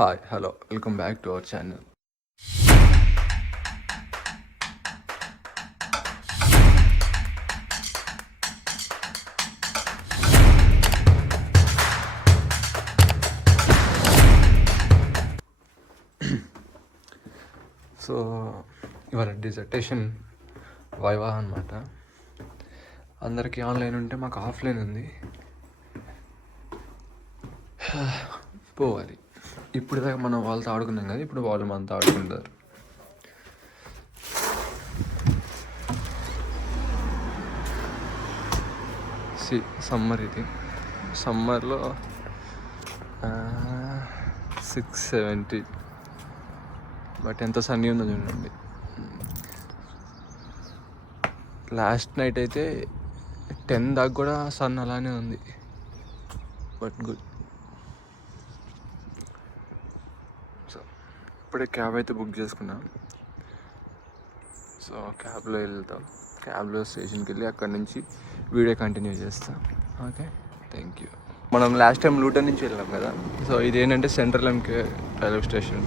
Hi hello welcome back to our channel. So ఇవాళ dissertation viva అనమాట. అందరికీ ఆన్లైన్ ఉంటే మాకు ఆఫ్లైన్ ఉంది. పోవాలి. ఇప్పుడు దాకా మనం వాళ్ళతో ఆడుకున్నాం కదా, ఇప్పుడు వాళ్ళు మనతో ఆడుకుంటారు. సమ్మర్ ఇది. సమ్మర్లో 670 బట్ ఎంత సన్నీ ఉందో చూడండి. లాస్ట్ నైట్ అయితే 10 దాకా కూడా సన్ అలానే ఉంది. But good. సో ఇప్పుడే క్యాబ్ అయితే బుక్ చేసుకున్నాం. సో క్యాబ్లో వెళ్తాం. క్యాబ్లో స్టేషన్కి వెళ్ళి అక్కడి నుంచి వీడియో కంటిన్యూ చేస్తాం. Okay, thank you. మనం లాస్ట్ టైం లూటన్ నుంచి వెళ్ళాం కదా. సో ఇదేంటంటే central MK railway station.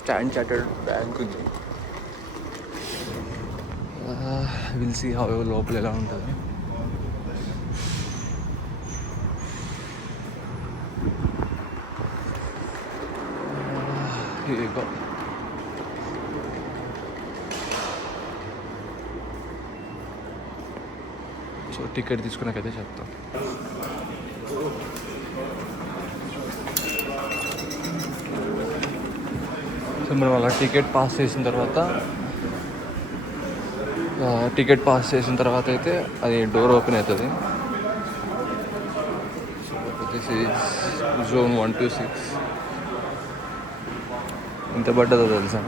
Standard Chartered bank ఉంది. విల్ సీ హౌ లోపల ఎలా ఉంటుంది. సో టికెట్ తీసుకున్నాకైతే చెప్తాం. సో మనం అలా టికెట్ పాస్ చేసిన తర్వాత అయితే అది డోర్ ఓపెన్ అవుతుంది. This is zone 126. ఎంత పడ్డదో తెలుసా?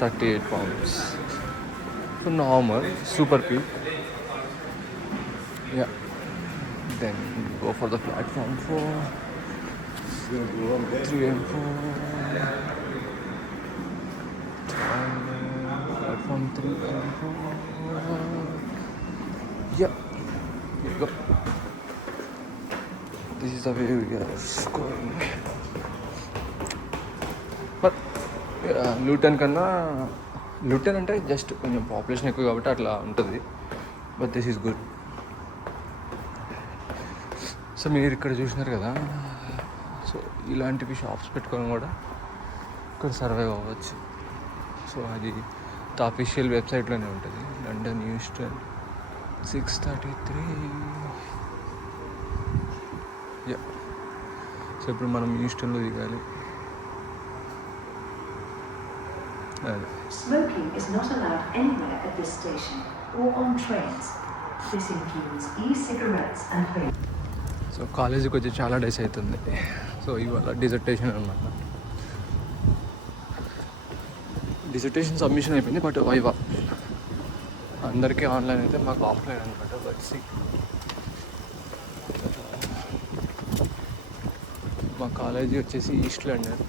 38 pounds. So normal, super peak. Yeah. Then go for the platform 4, 3 and 4. Platform 3 and 4. Yeah. Here we go. This is the way we are going. But Luton అంటే జస్ట్ కొంచెం పాపులేషన్ ఎక్కువ కాబట్టి అట్లా ఉంటుంది. But this is good. So మీరు ఇక్కడ చూసినారు కదా. సో ఇలాంటివి షాప్స్ పెట్టుకొని కూడా ఇక్కడ సర్వైవ్ అవ్వచ్చు. సో అది అఫీషియల్ వెబ్సైట్లోనే ఉంటుంది. లండన్ యూస్టన్ 633. యా. సో ఇప్పుడు మనం యూస్టన్లో దిగాలి. Smoking is not allowed anywhere at this station or on trains. This includes e-cigarettes and vape. So కాలేజీకి వచ్చి చాలా డేస్ అవుతుంది. సో ఇవాళ డిజర్టేషన్ అనమాట. డిజర్టేషన్ సబ్మిషన్ అయిపోయింది. బట్ వైవా అందరికీ ఆన్లైన్ అయితే మాకు ఆఫ్లైన్ అనమాట. బట్ మా కాలేజీ వచ్చేసి ఈస్ట్ లండన్.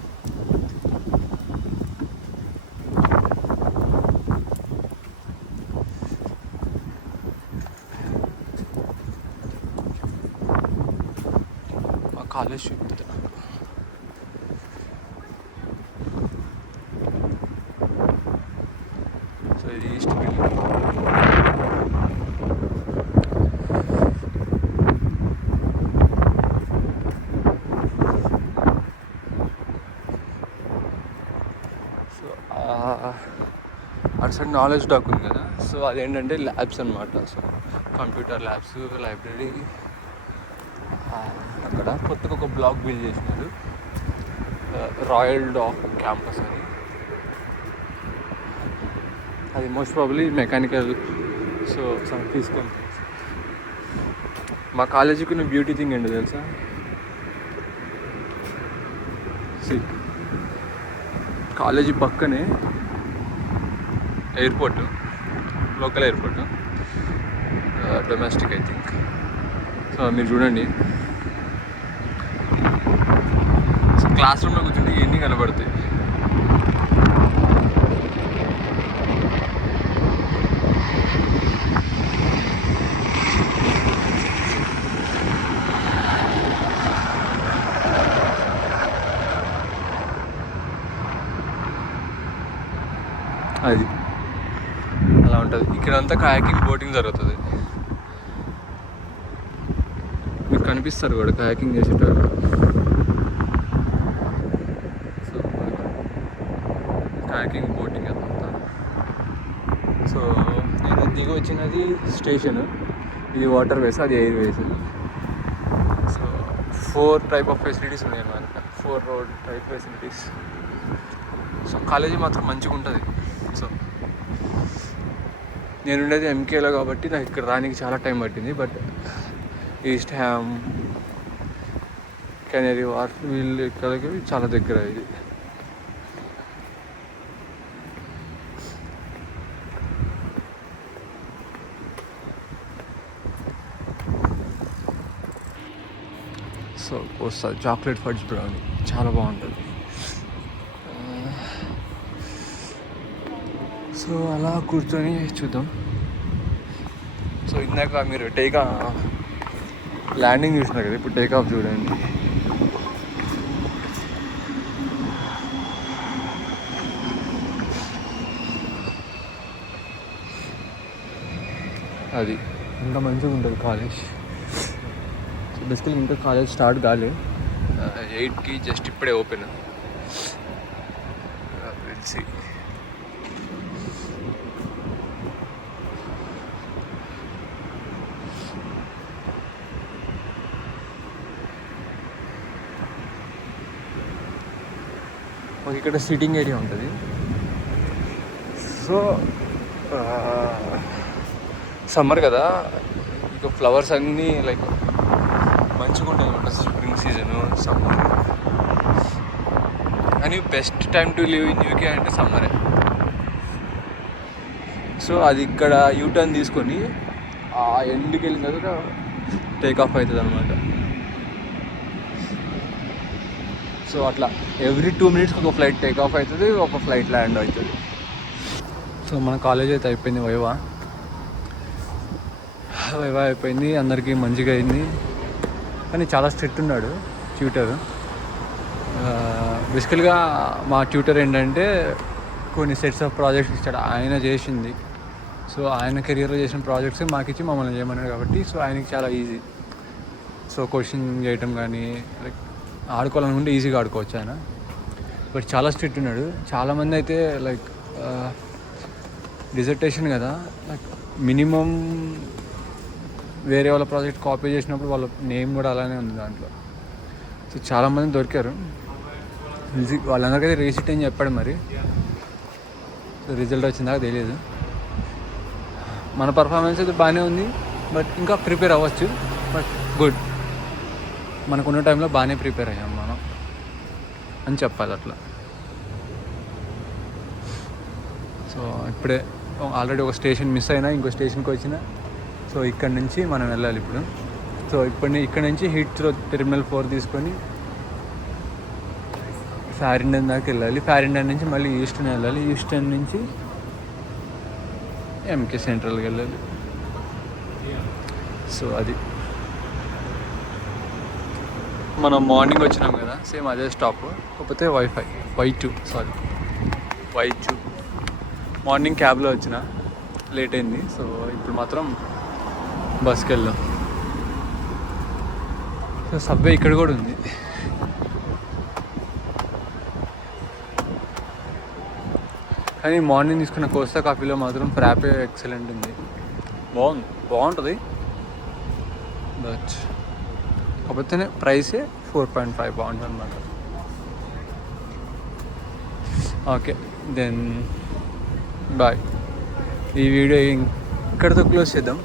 కాలేజ్ చూపుతా. సో ఇది ఈస్ట్ బిల్డింగ్. సో అటు సైడ్ నాలెడ్జ్ డాక్ ఉంది కదా. సో అదేంటంటే ల్యాబ్స్ అనమాట. So computer labs, library. అక్కడ కొత్తగా ఒక బ్లాక్ బిల్డ్ చేసినారు, రాయల్ డాక్ క్యాంపస్ అని. అది most probably mechanical. So some తీసుకొని మా కాలేజీకి ఉన్న బ్యూటీ థింగ్ ఏంటో తెలుసా? కాలేజీ పక్కనే airport, local airport, domestic I think. So మీరు చూడండి, క్లాస్ రూమ్లో కూర్చుంటే ఇవన్నీ కనబడతాయి. అది అలా ఉంటుంది. ఇక్కడంతా కయాకింగ్ బోటింగ్ జరుగుతుంది. మీకు కనిపిస్తారు కూడా కయాకింగ్ చేసేటప్పుడు. సో కయాకింగ్ బోటింగ్ అదంతా. సో నేను దిగి వచ్చినది స్టేషన్, ఇది వాటర్ వేస్, అది ఎయిర్ వేస్. సో 4 టైప్ ఆఫ్ ఫెసిలిటీస్ ఉన్నాయి అన్నమాట, 4 road type facilities. So college మాత్రం మంచిగా ఉంటుంది. సో నేను ఉండేది ఎంకేలో కాబట్టి నాకు ఇక్కడ రానికి చాలా టైం పట్టింది. But East Ham, Canary Wharf వీళ్ళు ఇక్కడికి చాలా దగ్గర ఇది. సో వస్తుంది చాక్లెట్ ఫడ్జ్ బ్రౌనీ, చాలా బాగుంటుంది. సో అలా కూర్చొని చూద్దాం. సో ఇందాక మీరు ల్యాండింగ్ చూసినారు కదా, ఇప్పుడు టేక్ ఆఫ్ చూడండి. అది ఇంత మంచిగా ఉంటుంది కాలేజ్. సో బేసికలీ ఇంకా కాలేజ్ స్టార్ట్ కాలే, 8కి జస్ట్ ఇప్పుడే ఓపెన్. తెలిసి మాకు ఇక్కడ సిట్టింగ్ ఏరియా ఉంటుంది. సో సమ్మర్ కదా, ఇక ఫ్లవర్స్ అన్నీ లైక్ మంచిగా ఉంటుంది అన్నమాట. Spring season, summer. కానీ best time to live in UK అంటే సమ్మరే. సో అది ఇక్కడ యూటర్న్ తీసుకొని ఆ ఎండ్కి వెళ్ళిన తర్వాత టేక్ ఆఫ్ అవుతుంది అనమాట. సో అట్లా ఎవ్రీ 2 minutes ఒక ఫ్లైట్ టేక్ ఆఫ్ అవుతుంది, ఒక ఫ్లైట్ ల్యాండ్ అవుతుంది. సో మన కాలేజ్ అయితే అయిపోయింది, వైవా అయిపోయింది, అందరికీ మంచిగా అయింది. కానీ చాలా స్ట్రిక్ట్ ఉన్నాడు ట్యూటర్. బేసికల్గా మా ట్యూటర్ ఏంటంటే కొన్ని సెట్స్ ఆఫ్ ప్రాజెక్ట్స్ ఇచ్చాడు, ఆయన చేసింది. సో ఆయన కెరియర్లో చేసిన ప్రాజెక్ట్స్ మాకు ఇచ్చి మమ్మల్ని చేయమన్నాడు కాబట్టి సో ఆయనకి చాలా ఈజీ. సో క్వశ్చన్ చేయటం కానీ లైక్ ఆడుకోవాలనుకుంటే ఈజీగా ఆడుకోవచ్చు ఆయన. బట్ చాలా స్ట్రిక్ట్ ఉన్నాడు. చాలామంది అయితే లైక్ డిజర్టేషన్ కదా, లైక్ మినిమం వేరే వాళ్ళ ప్రాజెక్ట్ కాపీ చేసినప్పుడు వాళ్ళ నేమ్ కూడా అలానే ఉంది దాంట్లో. సో చాలామంది దొరికారు. వాళ్ళందరికైతే రీసీట్ అని చెప్పాడు మరి. సో రిజల్ట్ వచ్చిందాక తెలియదు. మన పర్ఫార్మెన్స్ అయితే బాగానే ఉంది, బట్ ఇంకా ప్రిపేర్ అవ్వచ్చు. బట్ గుడ్, మనకున్న టైంలో బాగానే ప్రిపేర్ అయ్యాం మనం అని చెప్పాలి అట్లా. సో ఇప్పుడే ఆల్రెడీ ఒక స్టేషన్ మిస్ అయినా, ఇంకో స్టేషన్కి వచ్చిన. సో ఇక్కడ నుంచి మనం వెళ్ళాలి ఇప్పుడు. సో ఇక్కడ నుంచి హీత్రో టెర్మినల్ 4 తీసుకొని ఫారిండన్ దాకా వెళ్ళాలి. ఫారిండన్ నుంచి మళ్ళీ ఈస్టర్న్ వెళ్ళాలి. ఈస్టర్న్ నుంచి ఎంకే సెంట్రల్కి వెళ్ళాలి. సో అది మనం మార్నింగ్ వచ్చినాం కదా, సేమ్ అదే స్టాప్, కాకపోతే Y2 మార్నింగ్ క్యాబ్లో వచ్చిన, లేట్ అయింది. సో ఇప్పుడు మాత్రం బస్కి వెళ్దాం. సో సబ్వే ఇక్కడ కూడా ఉంది. కానీ మార్నింగ్ తీసుకున్న కోస్తా కాఫీలో మాత్రం ఫ్రాపే ఎక్సలెంట్ ఉంది, బాగుంటుంది. బట్ కాకపోతే ప్రైసే 4.5 బాగుంటుంది అన్నమాట. Okay then bye. ఈ వీడియో ఇక్కడితో క్లోజ్ చేద్దాం.